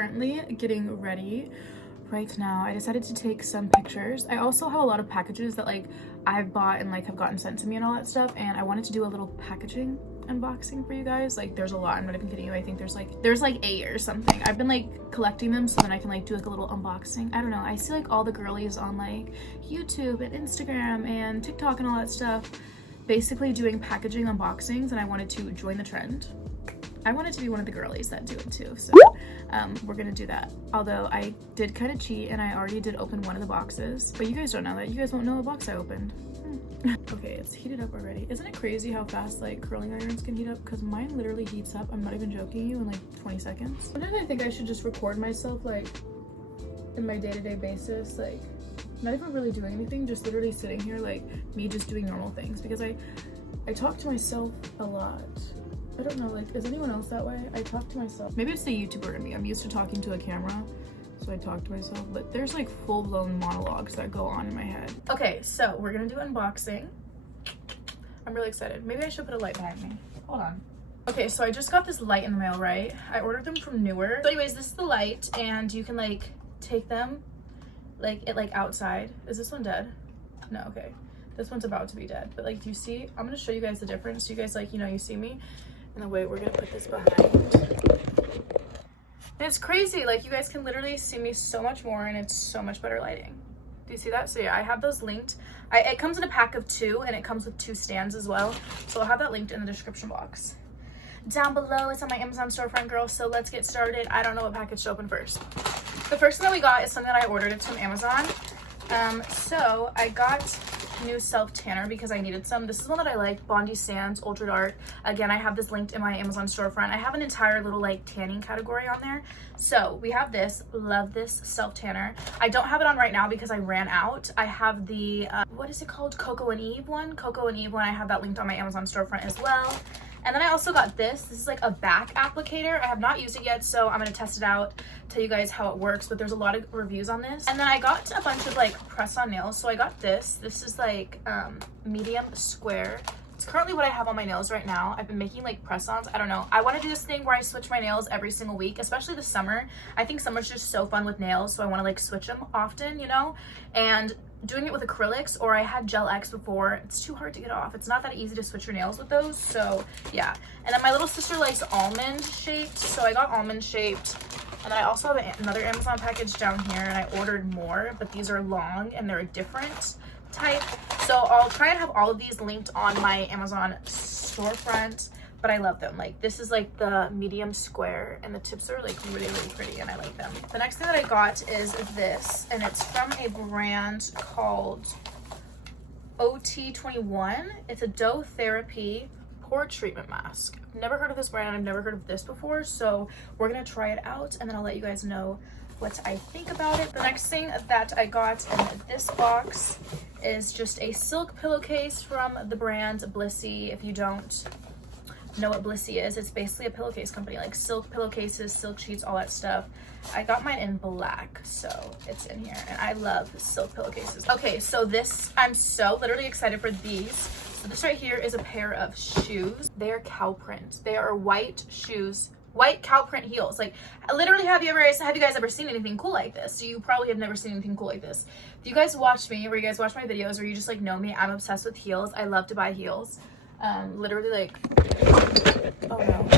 currently getting ready right now. I decided to take some pictures. I also have a lot of packages that like I've bought and like have gotten sent to me and all that stuff, and I wanted to do a little packaging unboxing for you guys. Like there's a lot, I'm not even kidding you. I think there's like 8 or something. I've been like collecting them so then I can like do like a little unboxing. I don't know, I see like all the girlies on like YouTube and Instagram and TikTok and all that stuff basically doing packaging unboxings, and I wanted to join the trend. I wanted to be one of the girlies that do it too, so we're gonna do that. Although I did kind of cheat and I already did open one of the boxes, but you guys don't know that. You guys won't know what box I opened. Okay, it's heated up already. Isn't it crazy how fast like curling irons can heat up? Because mine literally heats up, I'm not even joking you, in like 20 seconds. Sometimes I think I should just record myself like in my day-to-day basis, like not even really doing anything, just literally sitting here like me just doing normal things, because I talk to myself a lot. I don't know, like, is anyone else that way? I talk to myself. Maybe it's the YouTuber in me. I'm used to talking to a camera, so I talk to myself, but there's like full-blown monologues that go on in my head. Okay, so we're gonna do unboxing. I'm really excited. Maybe I should put a light behind me. Hold on. Okay, so I just got this light in the mail, right? I ordered them from Newer. So anyways, this is the light, and you can like take them like outside. Is this one dead? No, okay. This one's about to be dead, but like, do you see? I'm gonna show you guys the difference. You guys like, you know, you see me? And the way we're gonna put this behind. And it's crazy, like you guys can literally see me so much more, and it's so much better lighting. Do you see that? So yeah, I have those linked. It comes in a pack of 2, and it comes with 2 stands as well. So I'll have that linked in the description box down below. It's on my Amazon storefront, girl. So let's get started. I don't know what package to open first. The first thing that we got is something that I ordered. It's from Amazon. So I got new self tanner because I needed some. This is one that I like, Bondi Sands Ultra Dark. Again, I have this linked in my Amazon storefront. I have an entire little like tanning category on there. So we have this, love this self tanner. I don't have it on right now because I ran out. I have the what is it called, Cocoa and Eve one. I have that linked on my Amazon storefront as well. And then I also got this. This is like a back applicator. I have not used it yet, so I'm gonna test it out, tell you guys how it works, but there's a lot of reviews on this. And then I got a bunch of like press-on nails. So I got this. This is like medium square. It's currently what I have on my nails right now. I've been making like press-ons. I don't know. I want to do this thing where I switch my nails every single week, especially the summer. I think summer's just so fun with nails, so I want to like switch them often, you know? And doing it with acrylics, or I had Gel X before, it's too hard to get off. It's not that easy to switch your nails with those, so yeah. And then my little sister likes almond shaped, so I got almond shaped. And then I also have another Amazon package down here, and I ordered more, but these are long and they're a different type. So I'll try and have all of these linked on my Amazon storefront, but I love them. Like this is like the medium square, and the tips are like really, really pretty, and I like them. The next thing that I got is this, and it's from a brand called OT21. It's a dough therapy pore treatment mask. I've never heard of this brand. I've never heard of this before, so we're gonna try it out, and then I'll let you guys know what I think about it. The next thing that I got in this box is just a silk pillowcase from the brand Blissy. If you don't know what Blissy is, it's basically a pillowcase company, like silk pillowcases, silk sheets, all that stuff. I got mine in black, so it's in here, and I love silk pillowcases. Okay, so this, I'm so literally excited for these. So this right here is a pair of shoes. They are cow print. They are white shoes, white cow print heels. Like literally, have you guys ever seen anything cool like this? You probably have never seen anything cool like this. If you guys watch me, or you guys watch my videos, or you just like know me, I'm obsessed with heels. I love to buy heels. Literally like, oh no,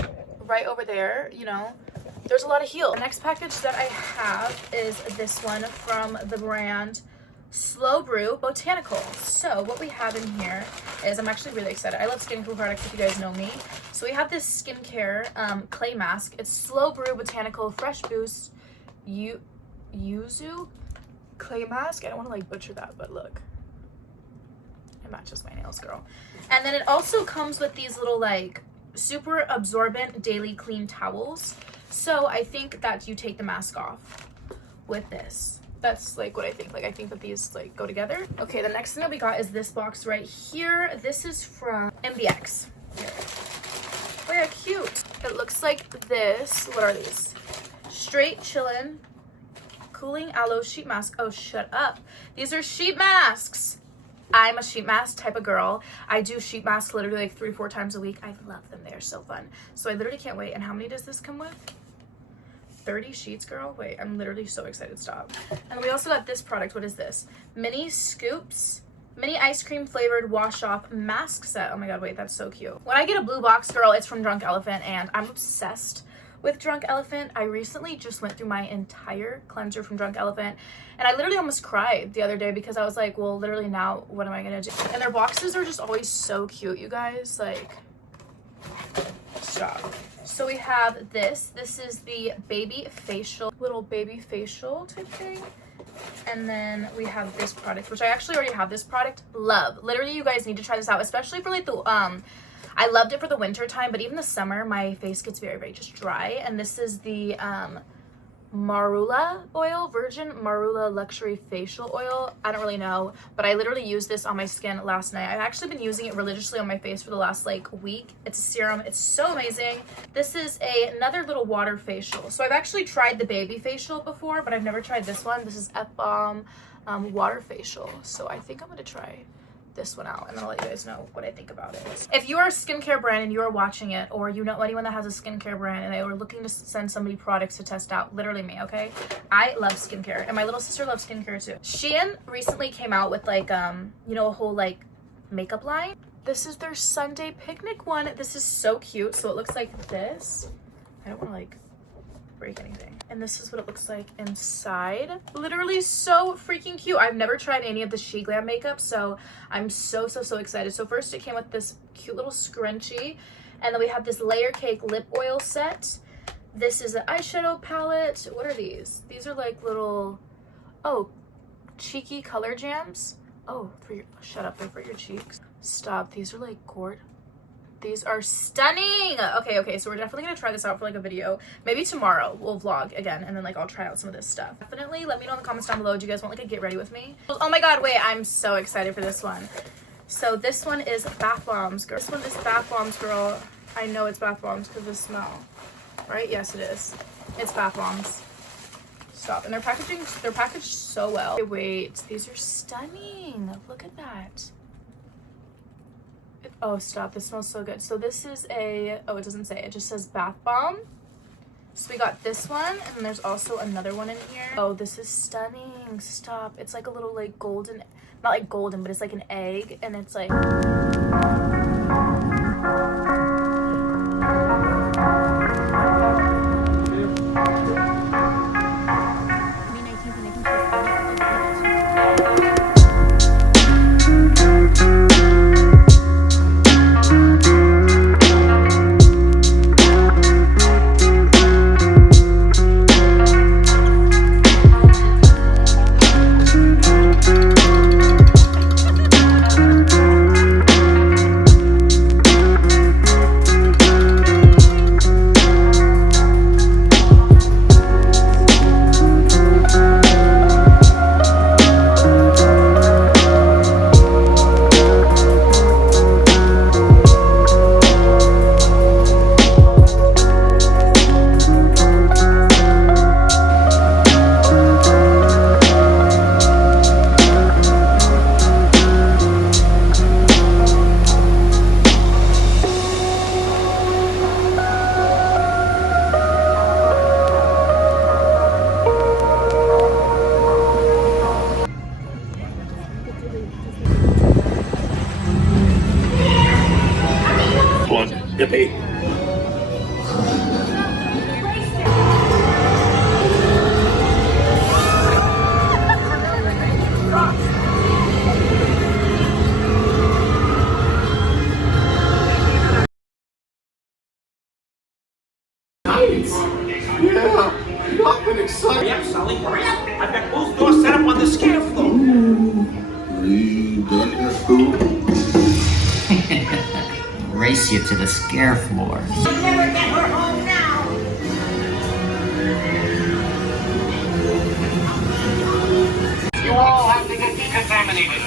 right over there, you know, there's a lot of heels. The next package that I have is this one from the brand Slow Brew Botanical. So what we have in here is, I'm actually really excited. I love skincare products, if you guys know me. So we have this skincare clay mask. It's Slow Brew Botanical Fresh Boost Yuzu clay mask. I don't want to like butcher that, but look, it matches my nails, girl. And then it also comes with these little like super absorbent daily clean towels. So I think that you take the mask off with this. That's like what I think. Like I think that these like go together. Okay, the next thing that we got is this box right here. This is from MBX. Oh yeah, cute. It looks like this. What are these? Straight Chillin' Cooling Aloe Sheet Mask. Oh, shut up. These are sheet masks. I'm a sheet mask type of girl. I do sheet masks literally like 3-4 times a week. I love them. They are so fun. So I literally can't wait. And how many does this come with? 30 sheets, girl. Wait, I'm literally so excited. Stop. And we also got this product. What is this? Mini scoops, mini ice cream flavored wash off mask set. Oh my god, wait, that's so cute. When I get a blue box, girl, it's from Drunk Elephant, and I'm obsessed with Drunk Elephant. I recently just went through my entire cleanser from Drunk Elephant, and I literally almost cried the other day because I was like, well, literally now what am I gonna do? And their boxes are just always so cute, you guys. Like, stop. So we have this is the baby facial, little baby facial type thing. And then we have this product, which I actually already have this product. Love. Literally, you guys need to try this out, especially for like the I loved it for the winter time, but even the summer my face gets very, very just dry. And this is the marula oil, virgin marula luxury facial oil. I don't really know, but I literally used this on my skin last night. I've actually been using it religiously on my face for the last like week. It's a serum. It's so amazing. This is another little water facial. So I've actually tried the baby facial before, but I've never tried this one. This is F-Bomb water facial. So I think I'm gonna try this one out, and I'll let you guys know what I think about it. If you are a skincare brand and you are watching it, or you know anyone that has a skincare brand and they were looking to send somebody products to test out, literally me, okay? I love skincare, and my little sister loves skincare too. Shein recently came out with like you know, a whole like makeup line. This is their Sunday picnic one. This is so cute. So it looks like this. I don't want to like break anything. And this is what it looks like inside. Literally so freaking cute. I've never tried any of the She Glam makeup, so I'm so excited. So first it came with this cute little scrunchie, and then we have this layer cake lip oil set. This is an eyeshadow palette. What are these? These are like little, oh, cheeky color jams. Oh, for your, shut up, they're for your cheeks. Stop, these are like gorgeous. These are stunning. Okay, so we're definitely gonna try this out for like a video. Maybe tomorrow we'll vlog again, and then like I'll try out some of this stuff. Definitely let me know in the comments down below. Do you guys want like a get ready with me? Oh my god, wait, I'm so excited for this one. So this one is bath bombs, girl. This one is bath bombs, girl. I know it's bath bombs because of the smell, right? Yes, it is. It's bath bombs. Stop. And they're packaged so well. Okay, wait, these are stunning. Look at that. Oh, stop. This smells so good. So this is a, oh, it doesn't say. It just says bath bomb. So we got this one, and then there's also another one in here. Oh, this is stunning. Stop. It's like a little like golden, not like golden, but it's like an egg, and it's like... Yippee. Yeah, nothing exciting. Hurry up, Sully, hurry up. I've got both doors set up on the scare floor. You done your food? Race you to the scare floor. I'll never get her home now. You all have to get decontaminated.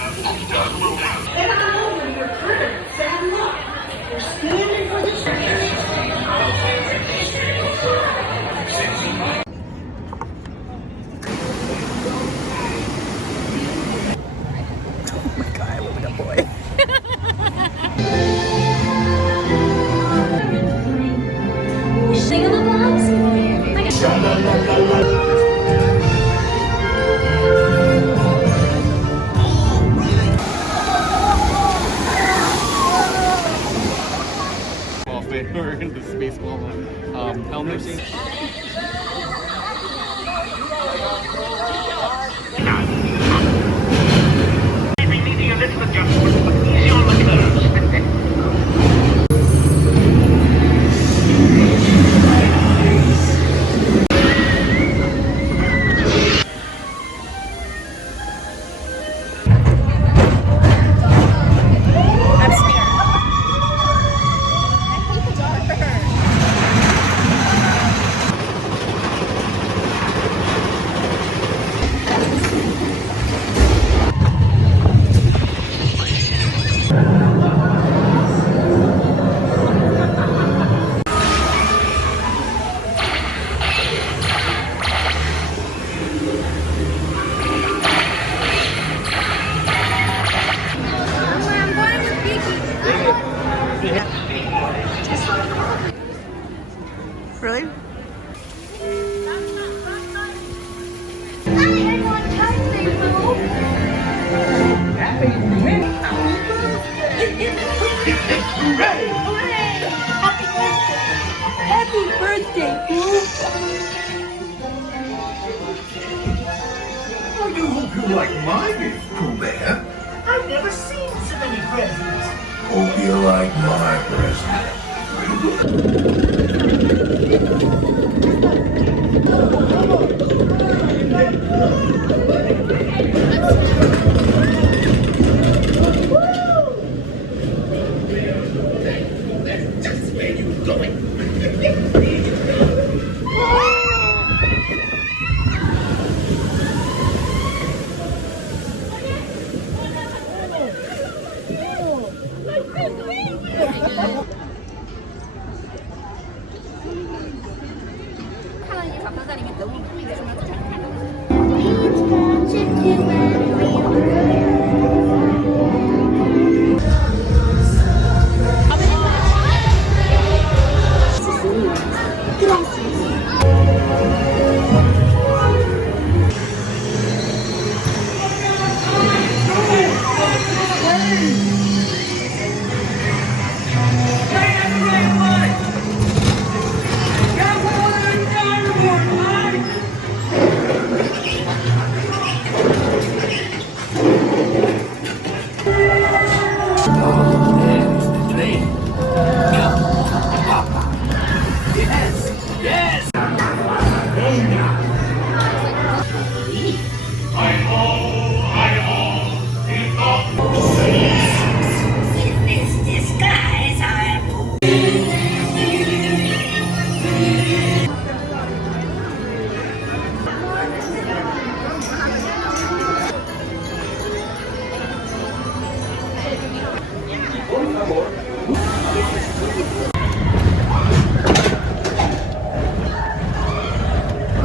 Sing a little. Really? Happy birthday, Boo! I do hope you like my gift, Pooh Bear. I've never seen so many presents. Hope you like my present.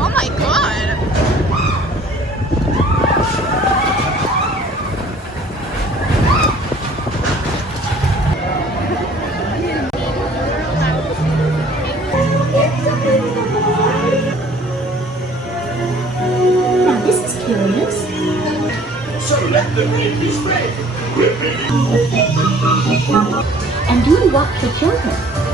Oh my god! Now this is curious. So let the ring be spread. And do you want the children?